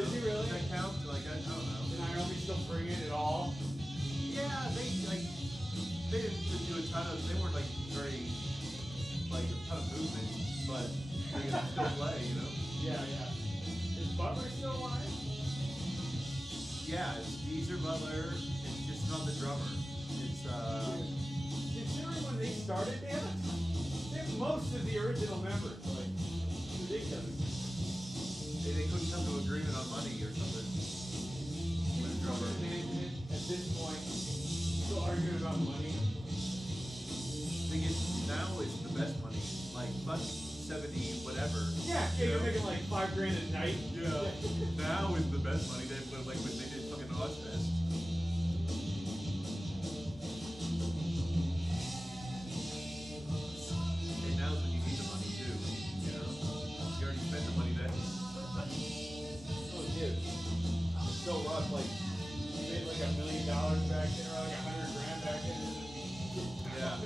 Did you really? Does that count? Like, I don't know. Did Naomi still bring it at all? Yeah, they didn't do a ton of, they weren't like very, like a ton of movement, but they could still play, you know? Yeah, yeah. Is Butler still alive? Yeah, it's Geezer Butler, it's just not the drummer. It's, Considering when they started, they have most of the original members. Like, it's ridiculous. they couldn't come to agreement on money or something. With the drummer. Management at this point still arguing about money. Thing is, now it's the best money. Like, fuck 70 whatever. Yeah, you're making like $5 grand a night. Yeah. Now is the best money. They like when they did fucking Ozfest. And now's when you need the money too. You know, you already spent the money then. Oh, dude. It's so rough. Like, you made like $1 million back then, or like $100 grand back then. Yeah.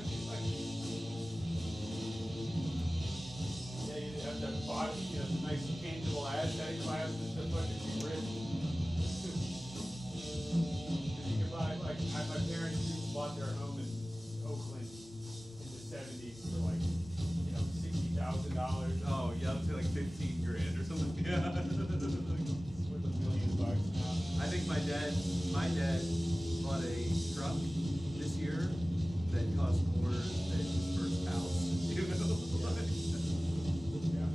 Yeah, you have to buy, you know, some nice tangible asset class and stuff like that. Be rich. You can buy, like, my parents bought their home in Oakland in the 70s for like, you know, $60,000. Oh, yeah, I'd say like 15 grand or something. Yeah. It's worth $1 million now. I think my dad bought a truck this year that cost more than his first house. You know? Yeah.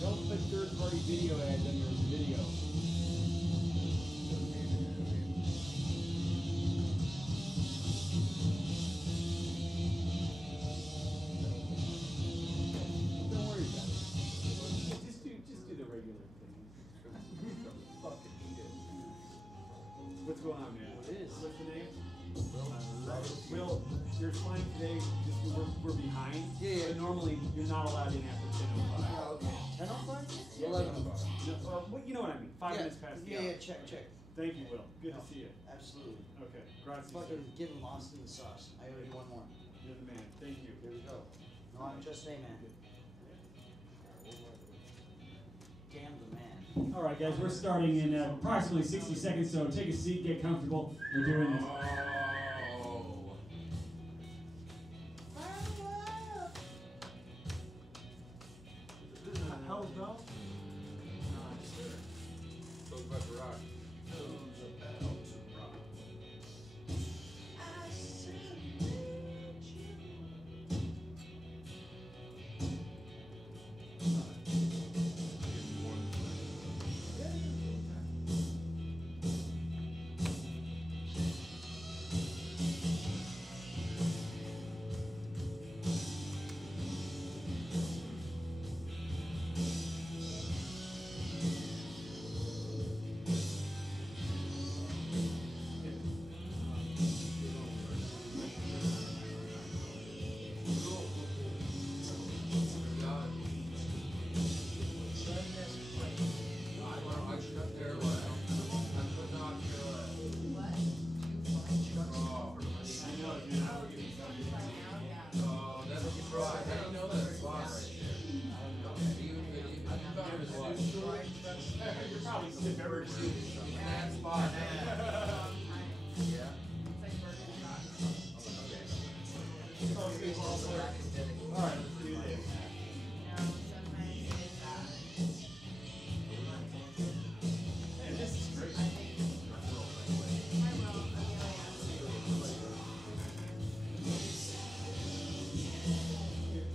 Don't put third-party video ads on your video. Don't worry about it. Just do the regular thing. Fucking eat it. What's going on, man? What is? What's the name? Will, you're flying today. Just we're behind. Yeah, yeah. But normally you're not allowed in after 10:05. Oh, okay. 10:05? Yeah, 11:05. No, well, you know what I mean. 5 minutes past the Yeah, hour. yeah, check. Thank you, Will. Good No, to see you. Absolutely. Okay. Grazie. sir. Fucking getting lost in the sauce. I owe you one more. You're the man. Thank you. Here we go. No, I'm just a man. Damn the man. All right, guys, we're starting in approximately 60 seconds, so take a seat, get comfortable. We're doing this. Hell's Bell? Goes about to rock. You're probably sick ever seen That spot. Yeah. All right, let's do this. Man, this is great.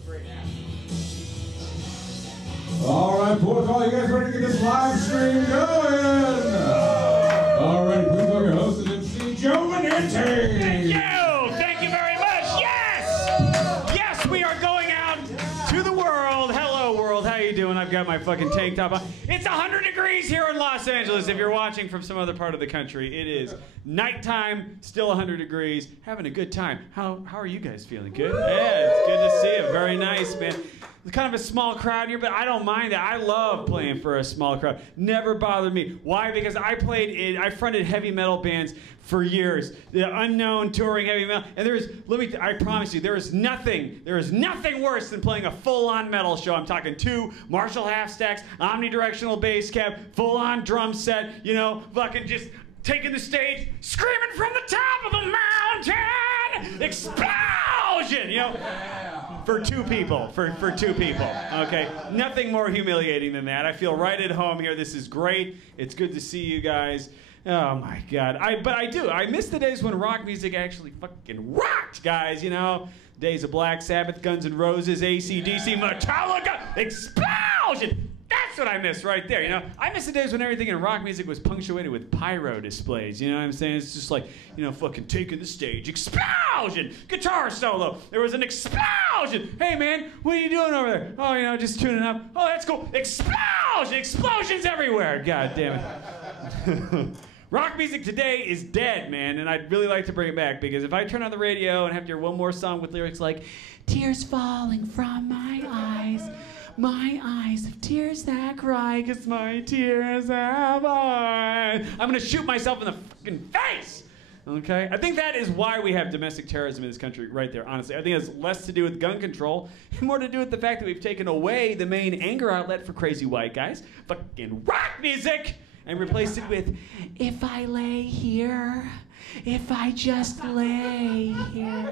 Great app. All right, protocol, you guys ready to get this live stream going? All right, please welcome your host and MC, Joe Manente. Thank you very much. Yes! Yes, we are going out doing. I've got my fucking tank top on. It's 100 degrees here in Los Angeles. If you're watching from some other part of the country, it is nighttime, still 100 degrees, having a good time. How are you guys feeling? Good? Yeah, it's good to see you. Very nice, man. It's kind of a small crowd here, but I don't mind that. I love playing for a small crowd. Never bothered me. Why? Because I fronted heavy metal bands for years. The unknown touring heavy metal. And I promise you, there is nothing worse than playing a full-on metal show. I'm talking 2 Marshall half stacks, omnidirectional bass cab, full-on drum set, fucking just taking the stage, screaming from the top of the mountain, explosion, for 2 people, for 2 people, okay? Nothing more humiliating than that. I feel right at home here. This is great. It's good to see you guys. Oh my God. I miss the days when rock music actually fucking rocked, guys, Days of Black Sabbath, Guns N' Roses, AC/DC, Metallica, explosion! That's what I miss right there, I miss the days when everything in rock music was punctuated with pyro displays, you know what I'm saying? It's just like, fucking taking the stage, explosion, guitar solo, there was an explosion. Hey man, what are you doing over there? Oh, just tuning up. Oh, that's cool. Explosion, explosions everywhere. God damn it. Rock music today is dead, man, and I'd really like to bring it back, because if I turn on the radio and have to hear one more song with lyrics like, tears falling from my eyes of tears that cry, 'cause my tears have eyes, I'm gonna shoot myself in the fucking face, okay? I think that is why we have domestic terrorism in this country right there, honestly. I think it has less to do with gun control and more to do with the fact that we've taken away the main anger outlet for crazy white guys, fucking rock music, and replaced it with, if I lay here, if I just lay here.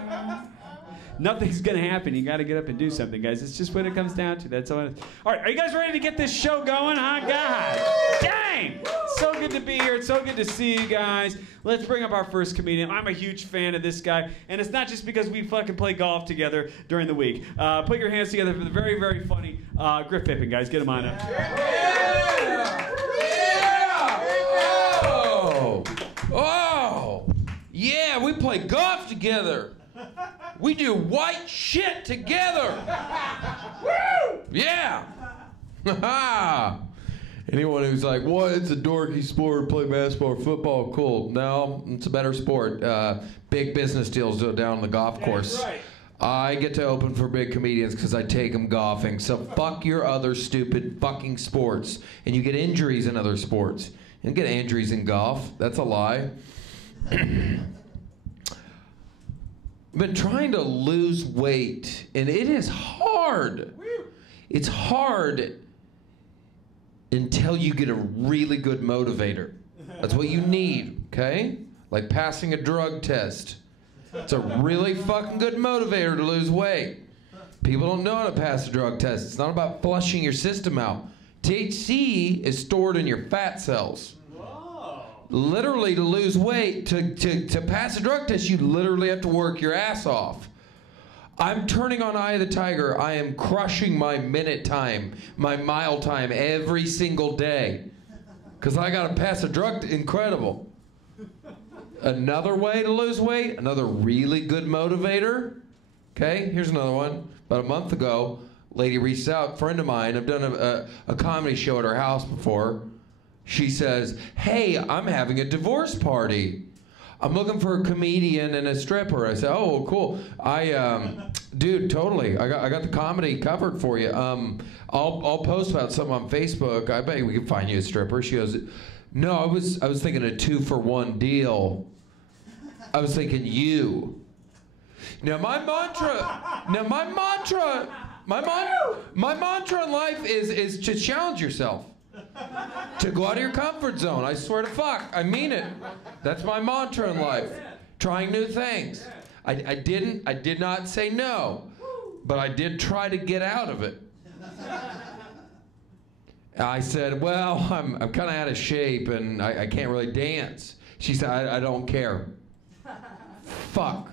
Nothing's gonna happen. You gotta get up and do something, guys. It's just what it comes down to. That's all. All right, are you guys ready to get this show going, huh? God dang! So good to be here. It's so good to see you guys. Let's bring up our first comedian. I'm a huge fan of this guy, and it's not just because we fucking play golf together during the week. Put your hands together for the very, very funny Griff Pippin, guys. Get him on up. Oh, yeah, we play golf together. We do white shit together. Woo! Yeah. Anyone who's like, what? It's a dorky sport, play basketball or football, cool. No, it's a better sport. Big business deals down the golf course. Right. I get to open for big comedians because I take them golfing. So fuck your other stupid fucking sports. And you get injuries in other sports. You don't get injuries in golf. That's a lie. I've been trying to lose weight, and it is hard. It's hard until you get a really good motivator. That's what you need, okay? Like passing a drug test. It's a really fucking good motivator to lose weight. People don't know how to pass a drug test. It's not about flushing your system out. THC is stored in your fat cells. Literally, to lose weight, to pass a drug test, you literally have to work your ass off. I'm turning on Eye of the Tiger. I am crushing my minute time, my mile time every single day. Because I got to pass a drug test. Incredible. Another way to lose weight, another really good motivator. Okay, here's another one. About a month ago, lady reached out, friend of mine. I've done a comedy show at her house before. She says, hey, I'm having a divorce party. I'm looking for a comedian and a stripper. I said, oh, cool. Dude, totally. I got the comedy covered for you. I'll post about something on Facebook. I bet we can find you a stripper. She goes, no, I was thinking a 2-for-1 deal. I was thinking you. Now my mantra in life is to challenge yourself. To go out of your comfort zone. I swear to fuck, I mean it. That's my mantra in life. Trying new things. I did not say no, but I did try to get out of it. I said, well, I'm kind of out of shape and I can't really dance. She said, I don't care. Fuck.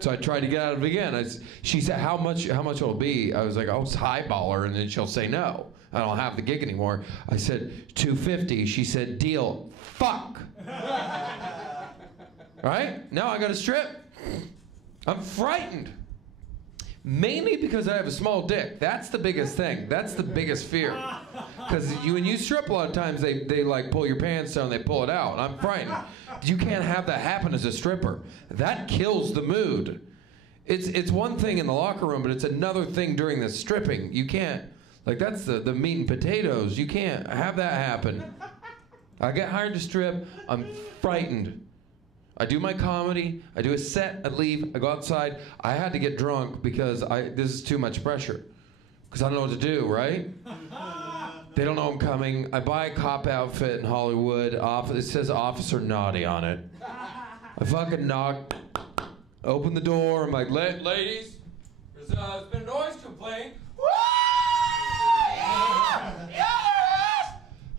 So I tried to get out of it again. She said, how much will it be? I was like, oh, it's highballer, and then she'll say no. I don't have the gig anymore. I said, $250. She said, deal. Fuck. Right? Now I got to strip. I'm frightened. Mainly because I have a small dick. That's the biggest thing. That's the biggest fear. Because when you strip, a lot of times they like pull your pants down, they pull it out. And I'm frightened. You can't have that happen as a stripper. That kills the mood. It's one thing in the locker room, but it's another thing during the stripping. You can't, like that's the meat and potatoes. You can't have that happen. I get hired to strip, I'm frightened. I do my comedy, I do a set, I leave, I go outside. I had to get drunk because this is too much pressure. Because I don't know what to do, right? They don't know I'm coming. I buy a cop outfit in Hollywood. It says Officer Naughty on it. I fucking knock, open the door. I'm like, ladies, there's been a noise complaint.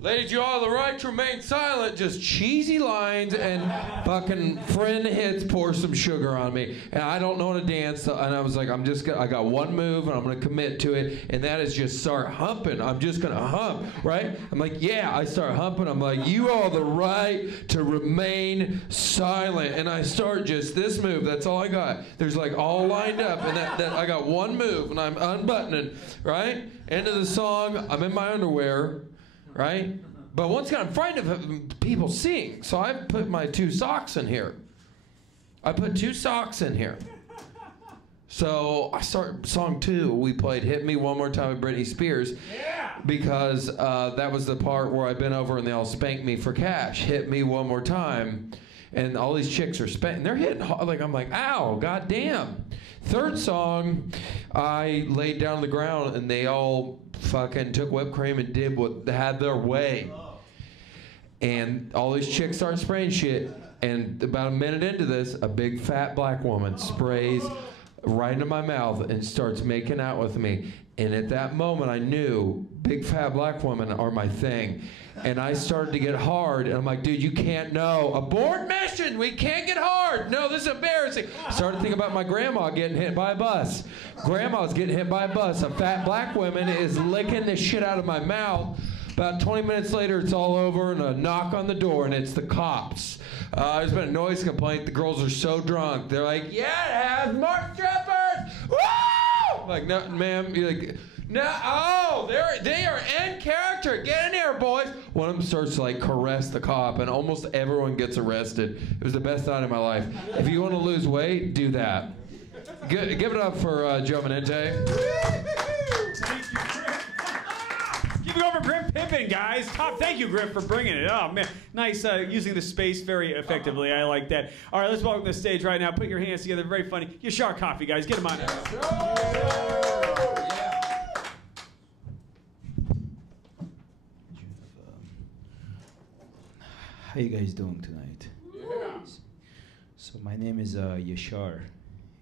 Ladies, you all have the right to remain silent. Just cheesy lines and fucking friend hits pour some sugar on me. And I don't know how to dance. And I was like, I got one move and I'm going to commit to it. And that is just start humping. I'm just going to hump, right? I'm like, yeah, I start humping. I'm like, you all have the right to remain silent. And I start just this move. That's all I got. There's like all lined up. And that I got one move and I'm unbuttoning, right? End of the song. I'm in my underwear. Right? But once again, I'm frightened of people seeing. So I put my 2 socks in here. I put 2 socks in here. So I start song 2. We played Hit Me One More Time with Britney Spears. Yeah! Because that was the part where I bent over and they all spanked me for cash. Hit me one more time. And all these chicks are spanking. They're hitting hard. Like, I'm like, ow, goddamn. Third song, I laid down on the ground and they all fucking took whipped cream and did what they had their way. And all these chicks start spraying shit. And about a minute into this, a big fat black woman sprays right into my mouth and starts making out with me. And at that moment, I knew big fat black women are my thing. And I started to get hard, and I'm like, dude, you can't know. Abort mission, we can't get hard. No, this is embarrassing. Started thinking about my grandma getting hit by a bus. Grandma's getting hit by a bus. A fat black woman is licking the shit out of my mouth. About 20 minutes later, it's all over, and a knock on the door, and it's the cops. There's been a noise complaint. The girls are so drunk. They're like, yeah, it has more strippers. Woo! I'm like, no, ma'am. You're like, no, oh, they are in character. Get in here, boys. One of them starts to like caress the cop, and almost everyone gets arrested. It was the best night of my life. If you want to lose weight, do that. Give it up for Joe Manente. Thank you, Griff. Keep it over, Griff Pippin, guys. Thank you, Griff, for bringing it. Oh, man. Nice using the space very effectively. I like that. All right, let's welcome to the stage right now. Put your hands together. Very funny. Yashar Coffee, guys. Get him on out. How you guys doing tonight? Yeah. So my name is Yashar,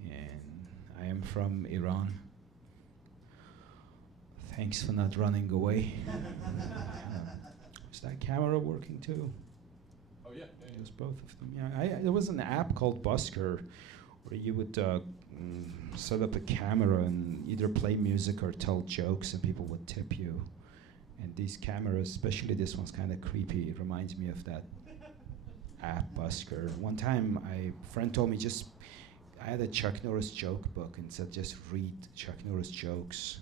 and I am from Iran. Thanks for not running away. Is that camera working too? Oh yeah. It was both of them. Yeah, there was an app called Busker, where you would set up a camera and either play music or tell jokes, and people would tip you. And these cameras, especially this one's kind of creepy. It reminds me of that app, Busker. One time, a friend told me I had a Chuck Norris joke book and said just read Chuck Norris jokes,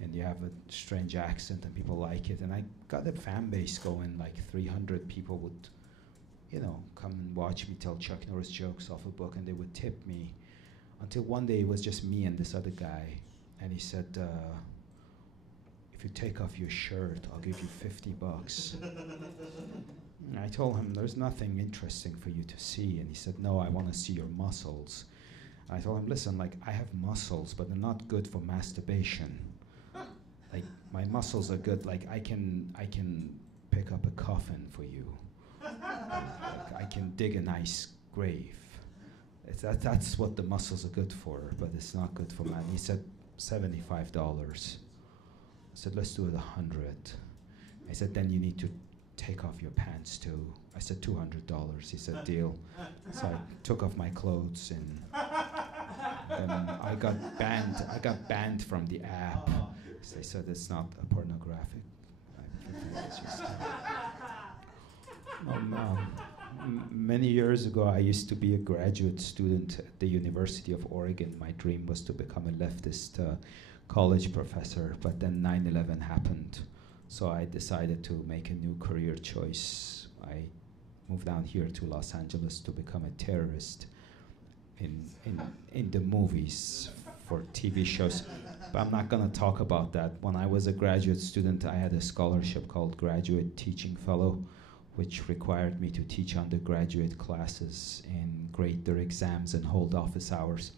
and you have a strange accent and people like it. And I got a fan base going, like 300 people would, come and watch me tell Chuck Norris jokes off a book, and they would tip me. Until one day it was just me and this other guy, and he said, if you take off your shirt, I'll give you $50. And I told him, there's nothing interesting for you to see. And he said, no, I want to see your muscles. I told him, listen, like, I have muscles, but they're not good for masturbation. Like, my muscles are good. Like, I can pick up a coffin for you. Like, I can dig a nice grave. That's what the muscles are good for, but it's not good for man. He said, $75. I said, let's do it 100. I said, then you need to take off your pants too. I said, $200. He said, deal. So I took off my clothes, and I got banned from the app. So they said it's not a pornographic. It's just, Many years ago, I used to be a graduate student at the University of Oregon. My dream was to become a leftist college professor, but then 9/11 happened. So I decided to make a new career choice. I moved down here to Los Angeles to become a terrorist in the movies for TV shows. But I'm not gonna talk about that. When I was a graduate student, I had a scholarship called Graduate Teaching Fellow, which required me to teach undergraduate classes and grade their exams and hold office hours.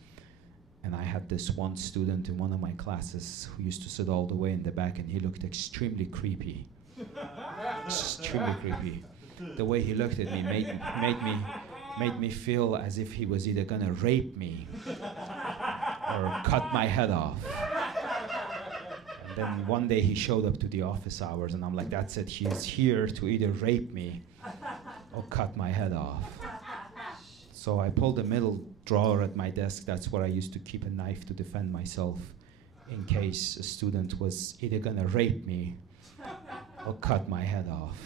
And I had this one student in one of my classes who used to sit all the way in the back, and he looked extremely creepy. Extremely creepy. The way he looked at me made me feel as if he was either gonna rape me or cut my head off. And then one day he showed up to the office hours, and I'm like, that's it, he's here to either rape me or cut my head off. So I pulled the middle drawer at my desk. That's where I used to keep a knife to defend myself in case a student was either gonna rape me or cut my head off.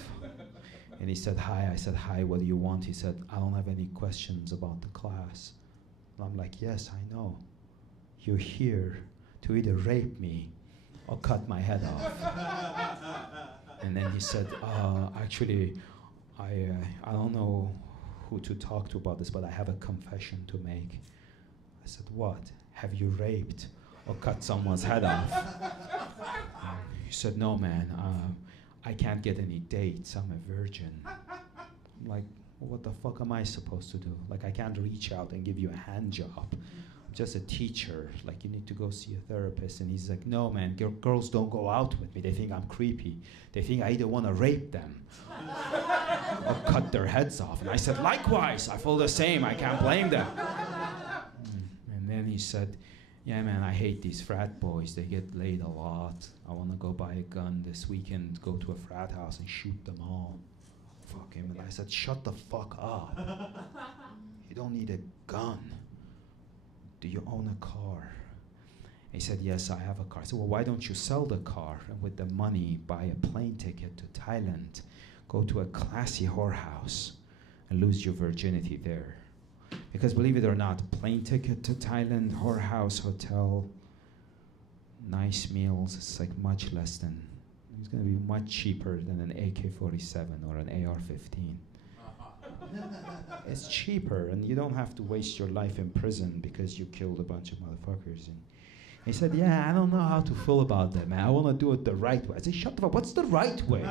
And he said, hi. I said, hi, what do you want? He said, I don't have any questions about the class. And I'm like, yes, I know. You're here to either rape me or cut my head off. And then he said, actually, I don't know who to talk to about this, but I have a confession to make. I said, what? Have you raped or cut someone's head off? He said, no, man, I can't get any dates. I'm a virgin. I'm like, well, what the fuck am I supposed to do? Like, I can't reach out and give you a hand job. I'm just a teacher. Like, you need to go see a therapist. And he's like, no, man, girls don't go out with me. They think I'm creepy. They think I either want to rape them or cut their heads off. And I said, likewise, I feel the same. I can't blame them. And then he said, yeah, man, I hate these frat boys. They get laid a lot. I want to go buy a gun this weekend, go to a frat house and shoot them all. Fuck him. And I said, shut the fuck up. You don't need a gun. Do you own a car? He said, yes, I have a car. I said, well, why don't you sell the car and with the money buy a plane ticket to Thailand, go to a classy whorehouse and lose your virginity there? Because believe it or not, plane ticket to Thailand, whorehouse, hotel, nice meals, it's like much less than, it's gonna be much cheaper than an AK-47 or an AR-15. It's cheaper, and you don't have to waste your life in prison because you killed a bunch of motherfuckers. And he said, yeah, I don't know how to feel about that, man. I want to do it the right way. I said, shut the fuck, what's the right way?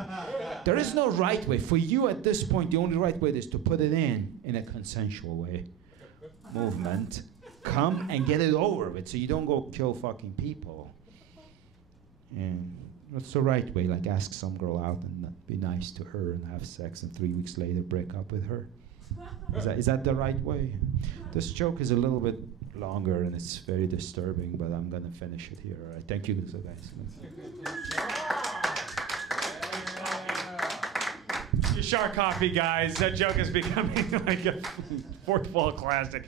There is no right way. For you at this point, the only right way is to put it in a consensual way. Movement. Come and get it over with so you don't go kill fucking people. And what's the right way? Like, ask some girl out and be nice to her and have sex and 3 weeks later break up with her. Is that the right way? This joke is a little bit longer and it's very disturbing, but I'm gonna finish it here. All right, thank you, guys. Yashar Coffee, guys. That joke is becoming like a fourth wall classic.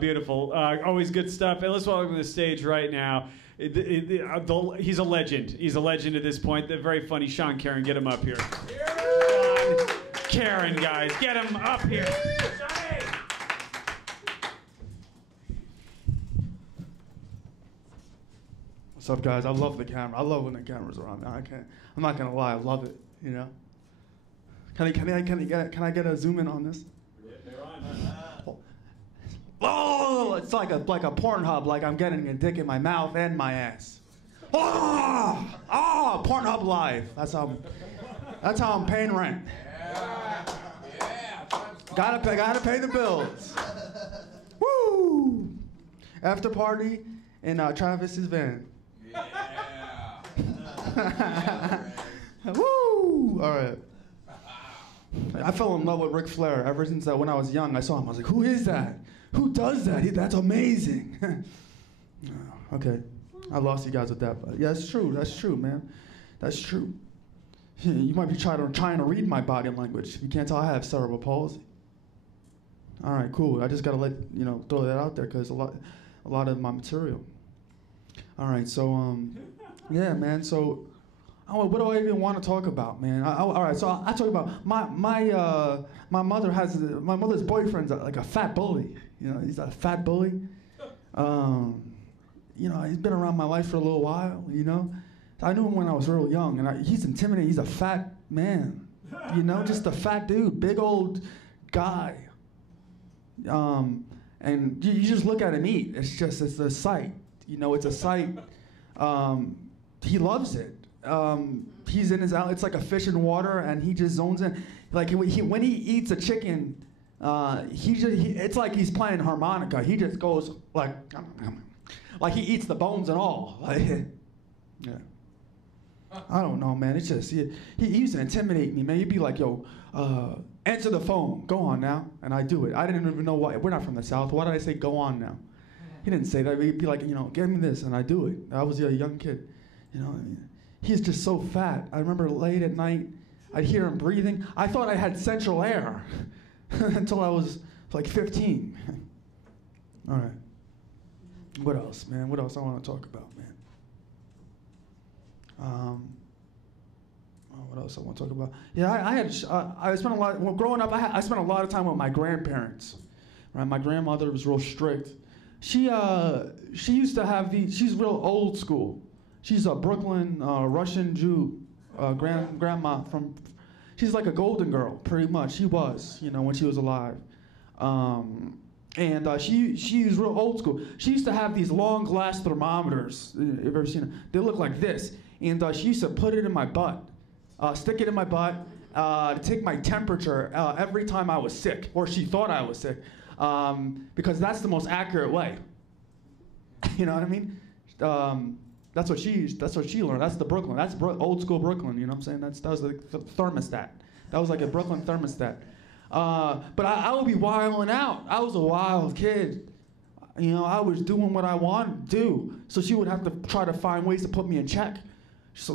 Beautiful. Always good stuff. And let's welcome to the stage right now. He's a legend. He's a legend at this point. They're very funny. Sean Karen, get him up here. Sean Karen, guys, get him up here. What's up, guys? I love the camera. I love when the camera's around. I'm not gonna lie. I love it. You know. Can I get a zoom in on this? Oh, it's like a Pornhub. Like I'm getting a dick in my mouth and my ass. Oh, Pornhub Live. That's how I'm paying rent. Gotta pay the bills. Woo! After party in Travis's van. Woo! All right. I fell in love with Ric Flair ever since when I was young. I saw him. I was like, who is that? Who does that? That's amazing. Okay. I lost you guys with that. But yeah, that's true. That's true, man. That's true. You might be trying to read my body language. You can't tell I have cerebral palsy. All right, cool. I just got to throw that out there because a lot of my material. All right, so, yeah, man. So what do I even want to talk about, man? All right, so I talk about my mother's boyfriend's like a fat bully. You know, he's a fat bully. You know, he's been around my life for a little while. You know, I knew him when I was real young, and he's intimidating. He's a fat man. You know, just a fat dude, big old guy. And you just look at him eat. It's a sight. You know, it's a sight. He loves it. He's in his out. It's like a fish in water, and he just zones in. Like when he eats a chicken, it's like he's playing harmonica. He just goes like he eats the bones and all. Like, yeah. I don't know, man. It's just he used to intimidate me, man. He'd be like, "Yo, answer the phone. Go on now," and I do it. I didn't even know why. We're not from the South. Why did I say "go on now"? He didn't say that. He'd be like, "Give me this," and I do it. I was a young kid, you know. I mean, he's just so fat. I remember late at night, I'd hear him breathing. I thought I had central air until I was like 15. All right. What else, man? What else I want to talk about, man? What else I want to talk about? Yeah, I spent a lot. Well, growing up, I spent a lot of time with my grandparents. Right, my grandmother was real strict. She used to have she's real old school. She's a Brooklyn Russian Jew grandma from. She's like a golden girl, pretty much. She was, when she was alive. And she was real old school. She used to have these long glass thermometers. You've ever seen them? They look like this. And she used to put it in my butt, stick it in my butt, to take my temperature every time I was sick, or she thought I was sick, because that's the most accurate way. You know what I mean? That's what she learned. That's the Brooklyn. That's old school Brooklyn. You know what I'm saying? That was the thermostat. That was like a Brooklyn thermostat. But I would be wilding out. I was a wild kid. I was doing what I wanted to do. So she would have to try to find ways to put me in check. So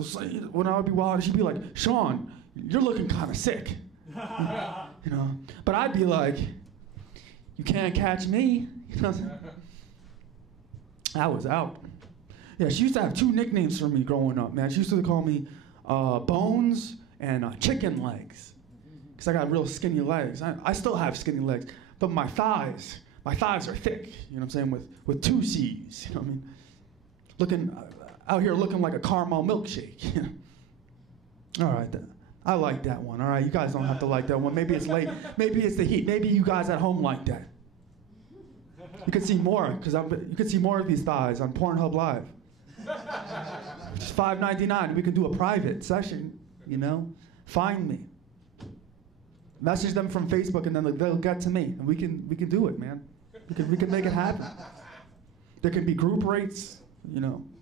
when I would be wild, she'd be like, "Sean, you're looking kind of sick." But I'd be like, "You can't catch me." I was out. Yeah, she used to have 2 nicknames for me growing up, man. She used to call me Bones and Chicken Legs, because I got real skinny legs. I still have skinny legs, but my thighs are thick, you know what I'm saying, with 2 C's, you know what I mean? Looking, out here looking like a caramel milkshake. All right, I like that one, all right? You guys don't have to like that one. Maybe it's late, maybe it's the heat. Maybe you guys at home like that. You can see more, because you can see more of these thighs on Pornhub Live. Just $5.99. We can do a private session, Find me. Message them from Facebook, and then they'll get to me, and we can do it, man. We can make it happen. There can be group rates,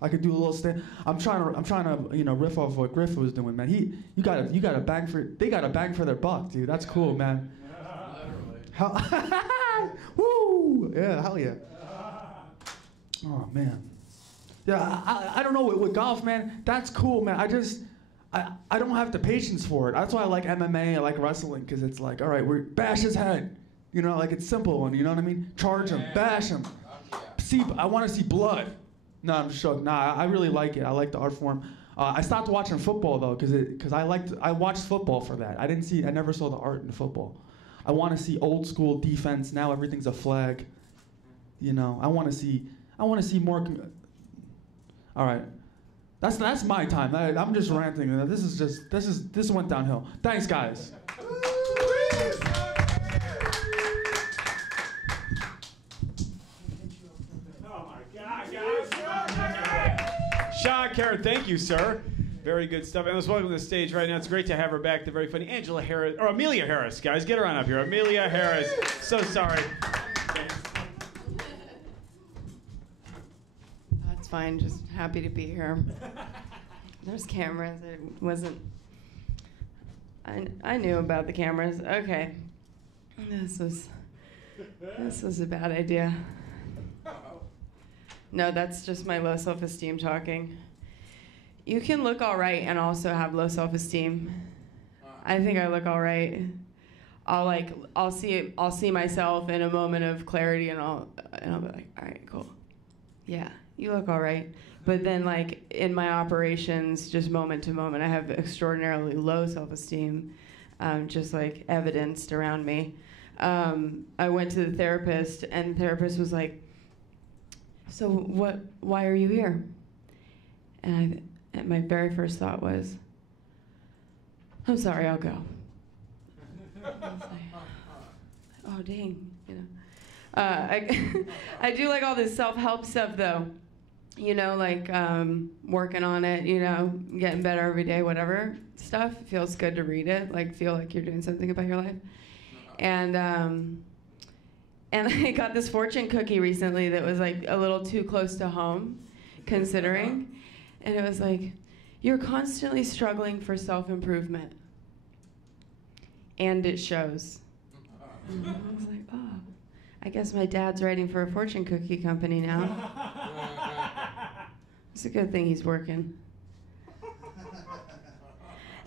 I could do a little stand. I'm trying to riff off what Griff was doing, man. They got a bang for their buck, dude. That's cool, man. Woo! Yeah, hell yeah. Oh man. Yeah, I don't know with golf, man. That's cool, man. I don't have the patience for it. That's why I like MMA. I like wrestling, because it's like, all right, we're bash his head. Like it's simple, and you know what I mean. Charge him, bash him. I want to see blood. No, I'm just joking. Nah, I really like it. I like the art form. I stopped watching football though, because I watched football for that. I never saw the art in football. I want to see old school defense. Now everything's a flag. I want to see more. All right, that's my time. I'm just ranting. This went downhill. Thanks, guys. Sean Carrot, thank you, sir. Very good stuff. And let's welcome to the stage right now. It's great to have her back. The very funny Amelia Harris, guys. Get her on up here. Amelia Harris. So sorry. That's fine. Just happy to be here. There's cameras. It wasn't. I knew about the cameras. Okay. This was a bad idea. No, that's just my low self-esteem talking. You can look all right and also have low self-esteem. I think I look all right. I'll see myself in a moment of clarity, and I'll be like, all right, cool. Yeah, you look all right. But then, like, in my operations, just moment to moment, I have extraordinarily low self-esteem, just like evidenced around me. I went to the therapist, and the therapist was like, "So why are you here?" And my very first thought was, "I'm sorry, I'll go." I was like, oh, dang, you know. I do like all this self-help stuff, though. You know, like working on it, you know, getting better every day, whatever stuff. It feels good to read it, like feel like you're doing something about your life. And I got this fortune cookie recently that was like a little too close to home, considering. And it was like, you're constantly struggling for self-improvement. And it shows. And I was like, oh, I guess my dad's writing for a fortune cookie company now. It's a good thing he's working.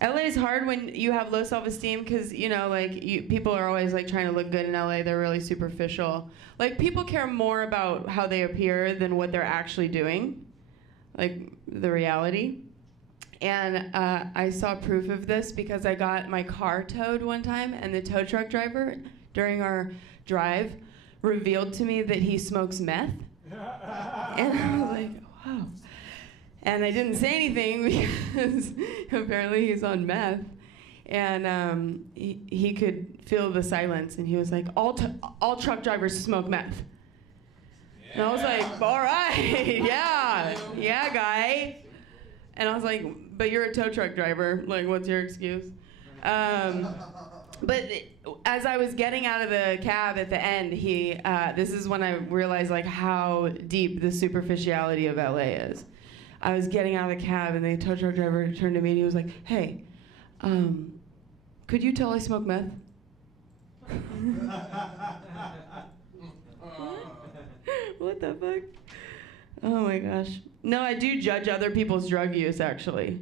LA is hard when you have low self-esteem because, you know, like, people are always, like, trying to look good in LA. They're really superficial. Like, people care more about how they appear than what they're actually doing, like, the reality. And I saw proof of this because I got my car towed one time, and the tow truck driver, during our drive, revealed to me that he smokes meth. And I was like, wow. And I didn't say anything because apparently he's on meth. And he could feel the silence, and he was like, all truck drivers smoke meth. Yeah. And I was like, all right, yeah, guy. And I was like, but you're a tow truck driver. Like, what's your excuse? But as I was getting out of the cab at the end, this is when I realized, like, how deep the superficiality of LA is. I was getting out of the cab, and the tow truck driver turned to me, and he was like, hey, could you tell I smoke meth? What the fuck? Oh my gosh. No, I do judge other people's drug use, actually.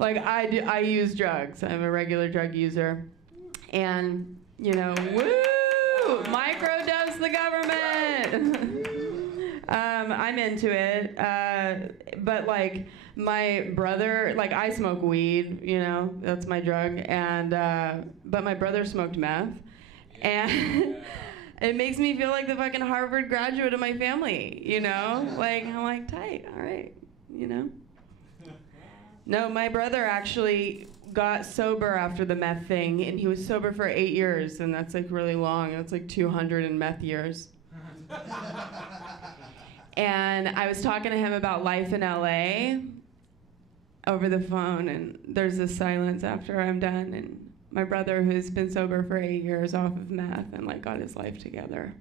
Like, I use drugs. I'm a regular drug user. And, you know, woo! Microdose the government! I'm into it. But, like, my brother, like, I smoke weed, you know, that's my drug. And, but my brother smoked meth. And it makes me feel like the fucking Harvard graduate of my family, you know? Like, I'm like, tight, all right, you know? No, my brother actually got sober after the meth thing, and he was sober for 8 years, and that's, like, really long. That's, like, 200 in meth years. And I was talking to him about life in LA over the phone, and there's this silence after I'm done, and my brother, who's been sober for 8 years off of meth and, like, got his life together,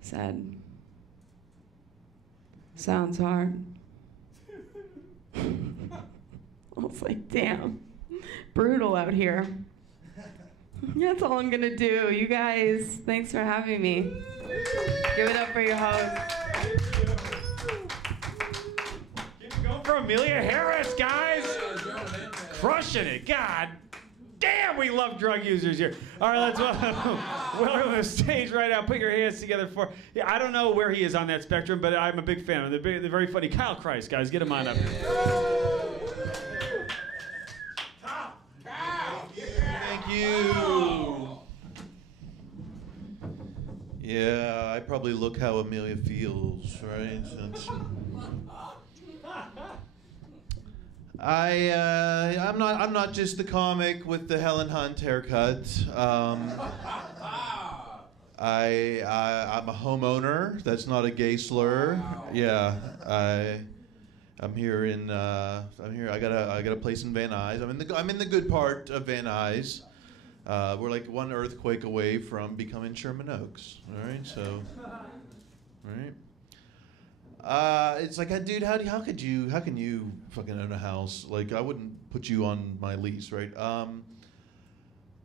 said, sounds hard. I was like, damn, brutal out here. That's all I'm gonna do. You guys, thanks for having me. Give it up for your host. Keep it going for Amelia Harris, guys. Crushing it. God damn, we love drug users here. All right, let's welcome to the stage right now. Put your hands together for, I don't know where he is on that spectrum, but I'm a big fan of the very funny Kyle Christ, guys. Get him on up here. Thank you. Yeah, I probably look how Amelia feels, right? I'm not just the comic with the Helen Hunt haircut. I'm a homeowner. That's not a gay slur. Wow. Yeah, I'm here. I got a place in Van Nuys. I'm in the good part of Van Nuys. We're like one earthquake away from becoming Sherman Oaks. All right, so, right. It's like, dude, how can you fucking own a house? Like, I wouldn't put you on my lease, right?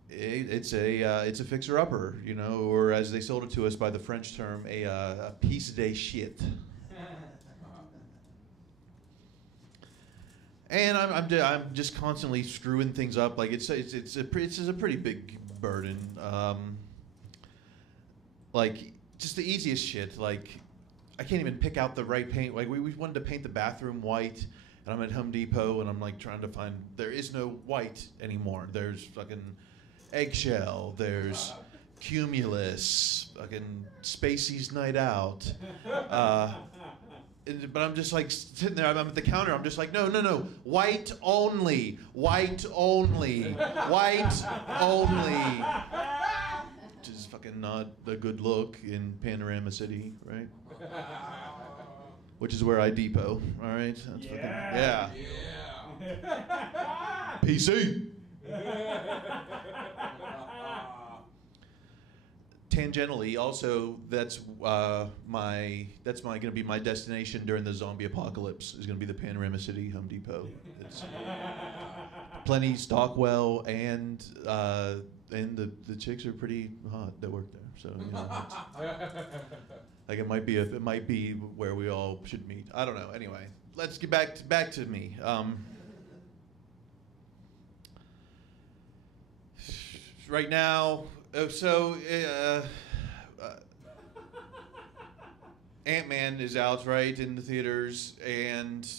It's a fixer-upper, you know, or as they sold it to us by the French term, a piece de shit. And I'm just constantly screwing things up. Like, it's a pretty big burden. Like, just the easiest shit, like, I can't even pick out the right paint. Like we wanted to paint the bathroom white, and I'm at Home Depot, and I'm like trying to find. There is no white anymore. There's fucking eggshell. There's Cumulus. Fucking Spacey's Night Out. But I'm just like sitting there. I'm at the counter. I'm just like, no, white only, white only, white only. Which is fucking not a good look in Panorama City, right? Which is where I depot. All right. That's Yeah. PC. Tangentially, also, that's gonna be my destination during the zombie apocalypse. Is gonna be the Panorama City Home Depot. It's plenty Stockwell, and the chicks are pretty hot that work there. So you know, like it might be where we all should meet. I don't know. Anyway, let's get back to me. Right now. Ant-Man is out, right, in the theaters, and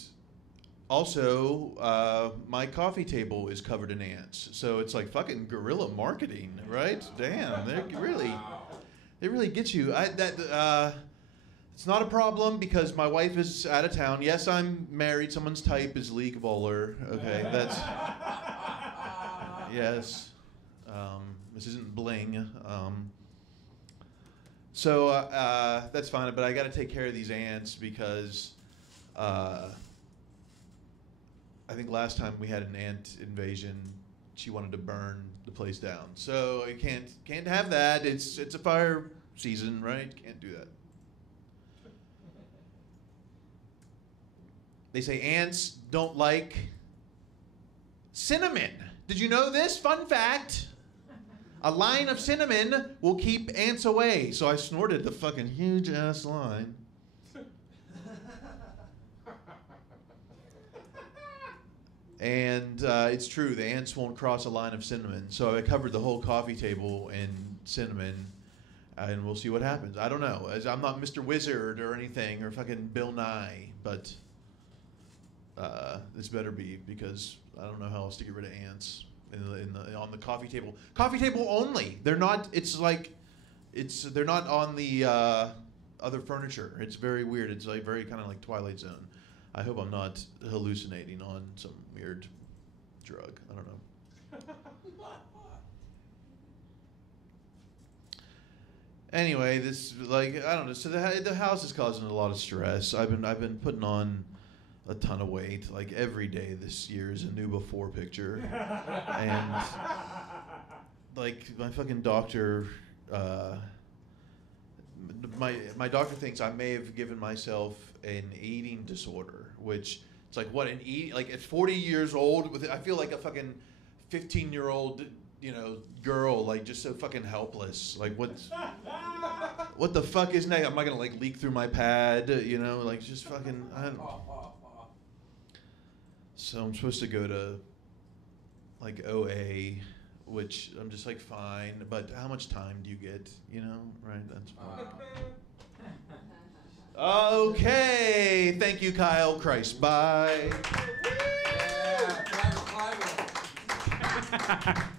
also my coffee table is covered in ants. So it's like fucking guerrilla marketing, right? Damn, they really get you. It's not a problem because my wife is out of town. Yes, I'm married. Someone's type is League Bowler. Okay, that's yes. This isn't bling. So that's fine, but I got to take care of these ants because I think last time we had an ant invasion, she wanted to burn the place down. So I can't have that. It's a fire season, right? Can't do that. They say ants don't like cinnamon. Did you know this? Fun fact. A line of cinnamon will keep ants away. So I snorted the fucking huge ass line. And it's true, the ants won't cross a line of cinnamon. So I covered the whole coffee table in cinnamon, and we'll see what happens. I don't know. I'm not Mr. Wizard or anything, or fucking Bill Nye, but this better be, because I don't know how else to get rid of ants. On the coffee table. Coffee table only. They're not. It's like, they're not on the other furniture. It's very weird. It's like very kind of like Twilight Zone. I hope I'm not hallucinating on some weird drug. I don't know. Anyway, this I don't know. So the house is causing a lot of stress. I've been putting on a ton of weight. Like every day this year is a new before picture. And like my fucking doctor, my doctor thinks I may have given myself an eating disorder, which it's like what like at 40 years old, I feel like a fucking 15-year-old, girl, like just so fucking helpless. Like what the fuck is next? Am I gonna like leak through my pad? Like just fucking. I don't know. So I'm supposed to go to like OA, which I'm just like fine, but how much time do you get? Right? That's okay. Thank you, Kyle Christ. Bye.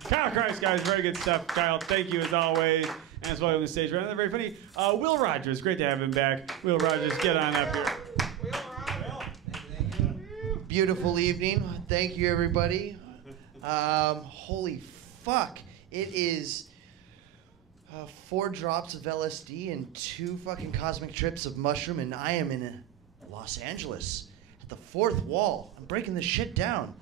Kyle Christ, guys, very good stuff. Kyle, thank you as always. And as well on the stage right now, very funny. Will Rogers, great to have him back. Will Rogers, get on up here. Beautiful evening. Thank you, everybody. Holy fuck. It is 4 drops of LSD and 2 fucking cosmic trips of mushroom, and I am in Los Angeles at the 4th wall. I'm breaking this shit down.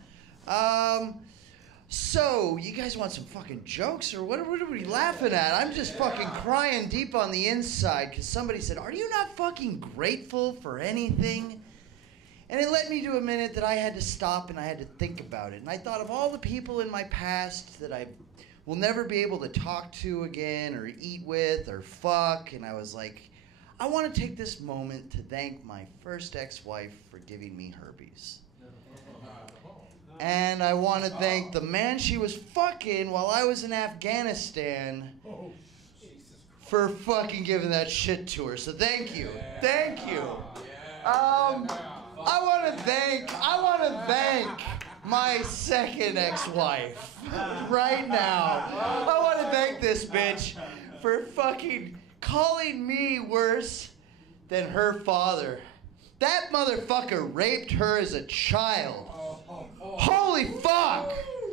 So, you guys want some fucking jokes, or what are we laughing at? I'm just fucking crying deep on the inside because somebody said, "Are you not fucking grateful for anything?" And it led me to a minute that I had to stop and I had to think about it. And I thought of all the people in my past that I will never be able to talk to again or eat with or fuck. And I was like, I want to take this moment to thank my first ex-wife for giving me herpes. And I want to thank the man she was fucking while I was in Afghanistan for fucking giving that shit to her. So thank you. Thank you. I want to thank my second ex-wife right now. I want to thank this bitch for fucking calling me worse than her father. That motherfucker raped her as a child. Holy fuck!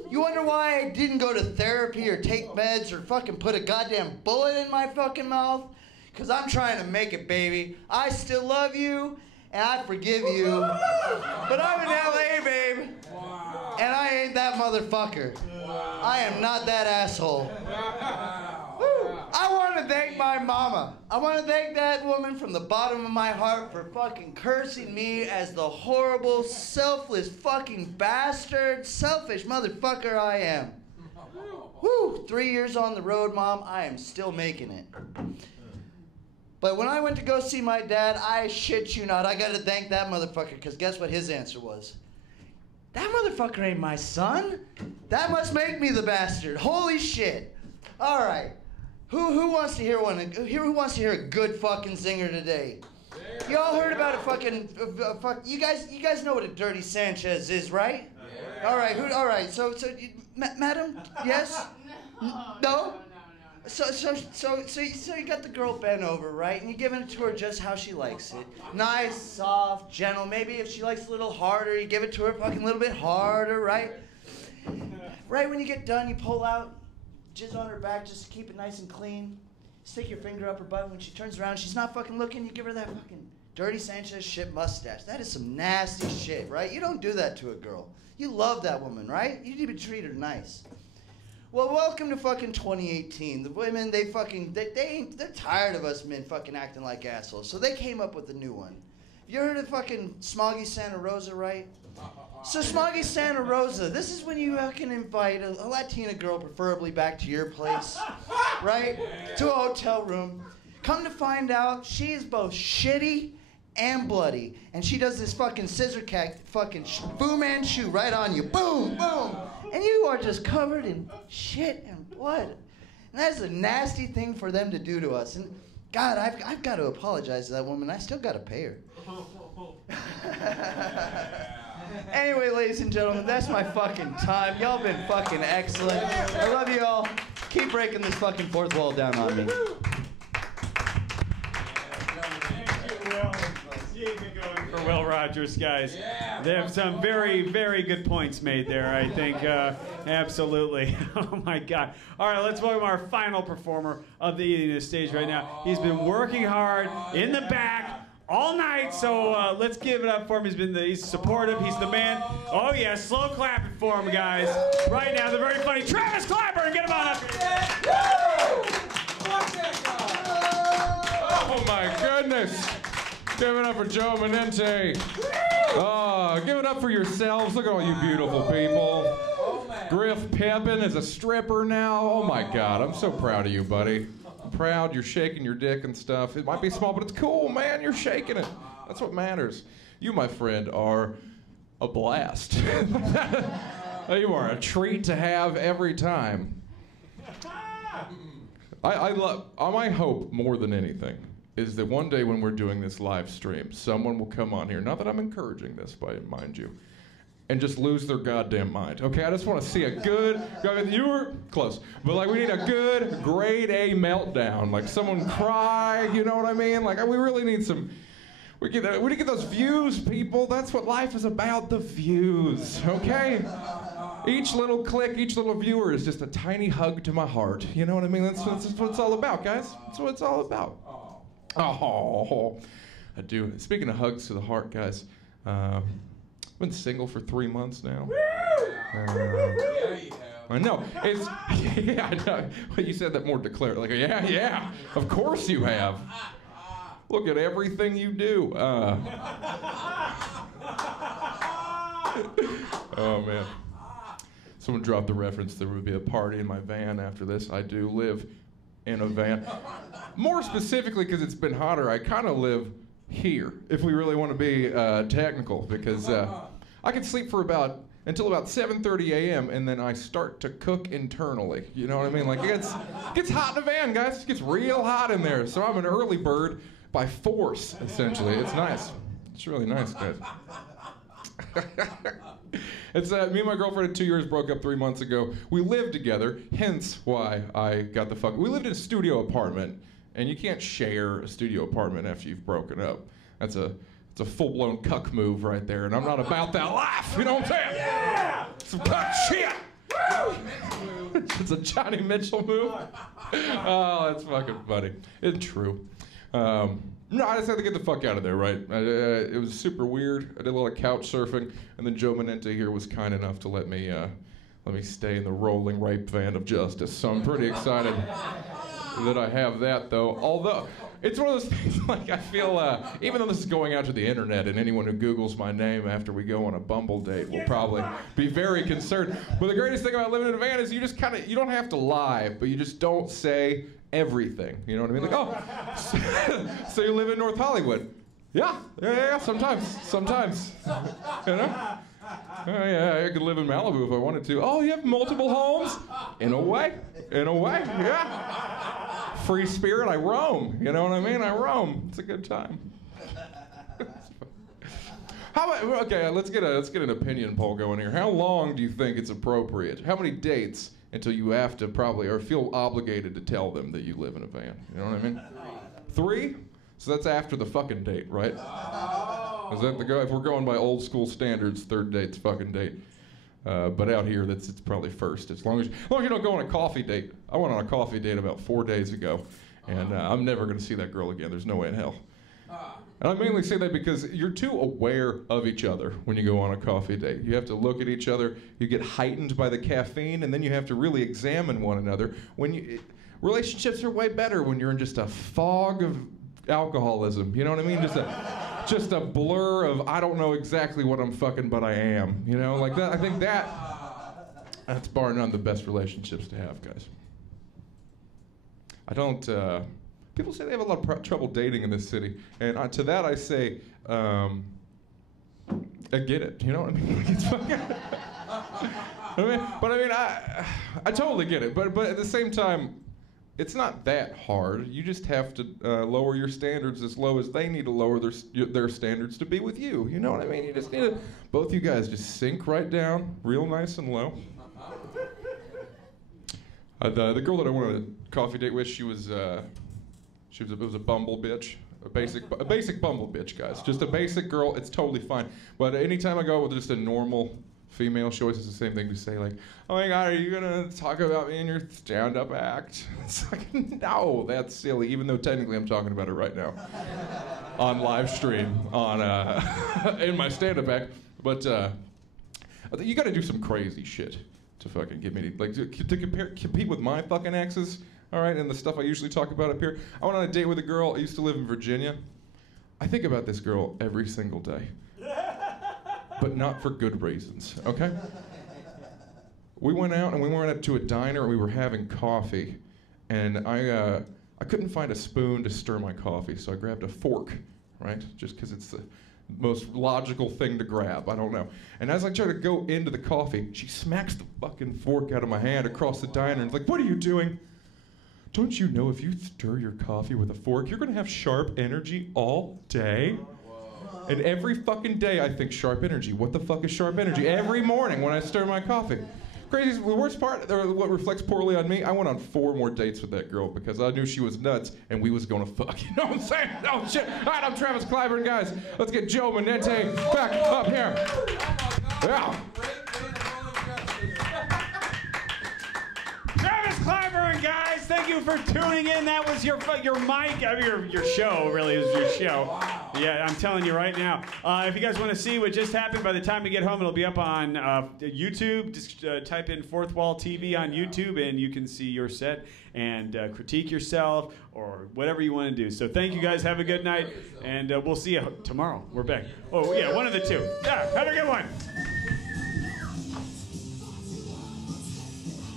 You wonder why I didn't go to therapy or take meds or fucking put a goddamn bullet in my fucking mouth? Because I'm trying to make it, baby. I still love you, and I forgive you. But I'm in LA, babe. And I ain't that motherfucker. I am not that asshole. I want to thank my mama. I want to thank that woman from the bottom of my heart for fucking cursing me as the horrible, selfless fucking bastard, selfish motherfucker I am. Woo! 3 years on the road, Mom. I am still making it. But when I went to go see my dad, I shit you not, I got to thank that motherfucker, because guess what his answer was? That motherfucker ain't my son. That must make me the bastard. Holy shit. All right. Who wants to hear one? Who wants to hear a good fucking zinger today? You all heard about a fucking you guys know what a dirty Sanchez is, right? Yeah. All right. All right. So madam, yes? No. So you got the girl bent over, right? And you're giving it to her just how she likes it. Nice, soft, gentle. Maybe if she likes a little harder, you give it to her fucking a little bit harder, right? Right when you get done, you pull out, jizz on her back just to keep it nice and clean. Stick your finger up her butt. When she turns around, she's not fucking looking, you give her that fucking dirty Sanchez shit mustache. That is some nasty shit, right? You don't do that to a girl. You love that woman, right? You need to treat her nice. Well, welcome to fucking 2018. The women, they're tired of us men fucking acting like assholes. So they came up with a new one. You heard of fucking Smoggy Santa Rosa, right? So Smoggy Santa Rosa, this is when you can invite a Latina girl, preferably back to your place, right? To a hotel room. Come to find out, she is both shitty and bloody. And she does this fucking scissor cat, fucking Fu Manchu right on you. Boom, boom. And you are just covered in shit and blood. And that is a nasty thing for them to do to us. And God, I've got to apologize to that woman. I still got to pay her. Anyway, ladies and gentlemen, that's my fucking time. Y'all been fucking excellent. I love you all. Keep breaking this fucking fourth wall down on me. For Will Rogers, guys. They have some very, very good points made there, I think. Absolutely. Oh, my God. All right, let's welcome our final performer of the evening to the stage right now. He's been working hard in the back all night, so let's give it up for him. He's supportive. He's the man. Oh, yeah, slow clapping for him, guys. Right now, the very funny Travis Clyburn. Get him on up here. Oh, my goodness. Give it up for Joe Manente. Oh, give it up for yourselves. Look at all you beautiful people. Griff Pepin is a stripper now. Oh my God, I'm so proud of you, buddy. I'm proud. You're shaking your dick and stuff. It might be small, but it's cool, man. You're shaking it. That's what matters. You, my friend, are a blast. You are a treat to have every time. My hope more than anything is that one day when we're doing this live stream, someone will come on here, not that I'm encouraging this, mind you, and just lose their goddamn mind. Okay, I just want to see a good, you were close, but like we need a good grade A meltdown, like someone cry, you know what I mean? Like we really need some, we need to get those views, people. That's what life is about, the views, okay? Each little click, each little viewer is just a tiny hug to my heart. You know what I mean? That's what it's all about, guys. That's what it's all about. Oh, I do. Speaking of hugs to the heart, guys, I've been single for 3 months now. I know. It's yeah. I know. Well, you said that more declared. Like yeah. Of course you have. Look at everything you do. Oh man. Someone dropped the reference. There would be a party in my van after this. I do live in a van. More specifically, because it's been hotter, I kind of live here, if we really want to be technical, because I could sleep for about until about 7:30 a.m. and then I start to cook internally. You know what I mean? Like it gets hot in the van, guys. It gets real hot in there. So I'm an early bird by force, essentially. It's nice. It's really nice, guys. It's me and my girlfriend of 2 years broke up 3 months ago. We lived together, hence why I got the fuck. We lived in a studio apartment, and you can't share a studio apartment after you've broken up. It's a full-blown cuck move right there, and I'm not about that life. You know what I'm saying? Yeah! Some cuck shit. It's a Johnny Mitchell move. Oh, that's fucking funny. It's true. No, I just had to get the fuck out of there, right? It was super weird. I did a lot of couch surfing, and then Joe Manente here was kind enough to let me stay in the rolling rape van of justice. So I'm pretty excited that I have that, though. Although, it's one of those things, like, I feel, even though this is going out to the internet, and anyone who Googles my name after we go on a Bumble date will probably be very concerned. But the greatest thing about living in a van is you just you don't have to lie, but you just don't say everything. You know what I mean? Like, oh, so you live in North Hollywood? Yeah, sometimes. You know? Oh, yeah, I could live in Malibu if I wanted to. Oh, you have multiple homes? In a way, yeah. Free spirit, I roam. You know what I mean? I roam. It's a good time. How about, okay, let's get an opinion poll going here. How long do you think it's appropriate? How many dates until you have to probably, or feel obligated to tell them that you live in a van? You know what I mean? 3? So that's after the fucking date, right? Is that the go? If we're going by old school standards, 3rd date's fucking date. But out here, it's probably 1st. As long as you don't go on a coffee date. I went on a coffee date about 4 days ago, and I'm never going to see that girl again. There's no way in hell. And I mainly say that because you're too aware of each other when you go on a coffee date. You have to look at each other. You get heightened by the caffeine, and then you have to really examine one another. Relationships are way better when you're in just a fog of alcoholism. You know what I mean? Just a blur of I don't know exactly what I'm fucking, but I am. You know, like that. I think that's bar none the best relationships to have, guys. I don't. People say they have a lot of trouble dating in this city, and to that I say, I get it. You know what I mean? Like it's fucking. I totally get it, but at the same time, it's not that hard. You just have to lower your standards as low as they need to lower their standards to be with you. You know what I mean? You just need to, both you guys just sink right down, real nice and low. The girl that I went on a coffee date with, it was a Bumble bitch. A basic Bumble bitch, guys. Just a basic girl, it's totally fine. But anytime I go with just a normal female, she always says the same thing to say, like, oh my God, are you gonna talk about me in your stand-up act? It's like, no, that's silly, even though technically I'm talking about it right now. On live stream, in my stand-up act. But you gotta do some crazy shit to fucking get me to compete with my fucking exes, all right, and the stuff I usually talk about up here. I went on a date with a girl, I used to live in Virginia. I think about this girl every single day. But not for good reasons, okay? We went out and we went up to a diner and we were having coffee, and I couldn't find a spoon to stir my coffee, so I grabbed a fork, right? Just because it's the most logical thing to grab, I don't know. And as I try to go into the coffee, she smacks the fucking fork out of my hand across the diner and is like, what are you doing? Don't you know if you stir your coffee with a fork, you're gonna have sharp energy all day? And every fucking day I think sharp energy. What the fuck is sharp energy? Every morning when I stir my coffee. Crazy, the worst part, or what reflects poorly on me, I went on 4 more dates with that girl because I knew she was nuts and we was gonna fuck. You know what I'm saying? Oh shit. All right, I'm Travis Clyburn, guys. Let's get Joe Manente back up here. Yeah. Travis Clyburn, guys, thank you for tuning in. That was your mic, your show, really is your show. Wow. Yeah, I'm telling you right now. If you guys want to see what just happened, by the time we get home, it'll be up on YouTube. Just type in Fourth Wall TV on YouTube, and you can see your set and critique yourself or whatever you want to do. So thank you guys. Have a good night, and we'll see you tomorrow. We're back. Oh, yeah, one of the two. Yeah, have a good one.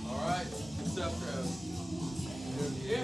All right. What's up, Travis? Yeah.